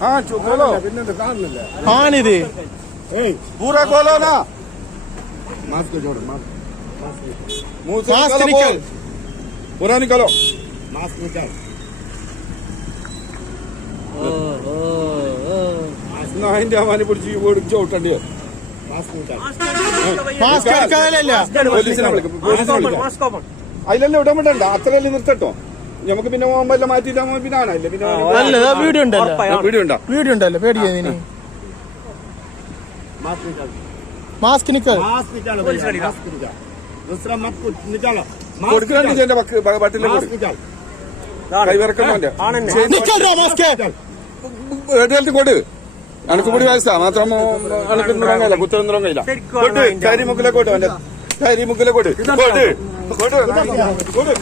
हाँ खोलो हाँ नहीं दे पूरा खोलो ना मास्क जोड़ो मुंह से मास्क निकालो निकाल। पूरा निकालो मास्क निकाल ना हिंदी हमारी पुलिस वो चौटंडी मास्क निकाल മാസ്ക് എടുക്കാനല്ല പോലീസിനെ വിളിക്കാം അതിലല്ലേ ഇടാൻ വേണ്ട അത്രയല്ലേ നിർത്തട്ടോ നമുക്ക് പിന്നെ പോകുമ്പോ മാറ്റിയിട്ടാ പിന്നെ ആണല്ലേ പിന്നെ അല്ല വീഡിയോ ഉണ്ടല്ലോ വീഡിയോ ഉണ്ടോ വീഡിയോ ഉണ്ടല്ലോ പേടിയാ നീ मास्क निकाल മാസ്ക് നിക്കൽ मास्क निकालो मास्क निकाल दूसरा मत निकालो കൊടുക്കുന്നുണ്ട് എന്റെ ബട്ടിലെ मास्क निकाल കൈവിറക്കുന്നുണ്ട് നിക്കൽടാ മാസ്ക് എടുത്ത് കൊടു അനക്ക് കൂടി വയസ്സാ മാത്രം അനക്ക് തുടങ്ങയില്ല കുത്തൊന്നും തുടങ്ങയില്ല കൊട് കരിമുക്കിലെ കൊട് അവന്റെ കരിമുക്കിലെ കൊട് കൊട് കൊട് കൊട്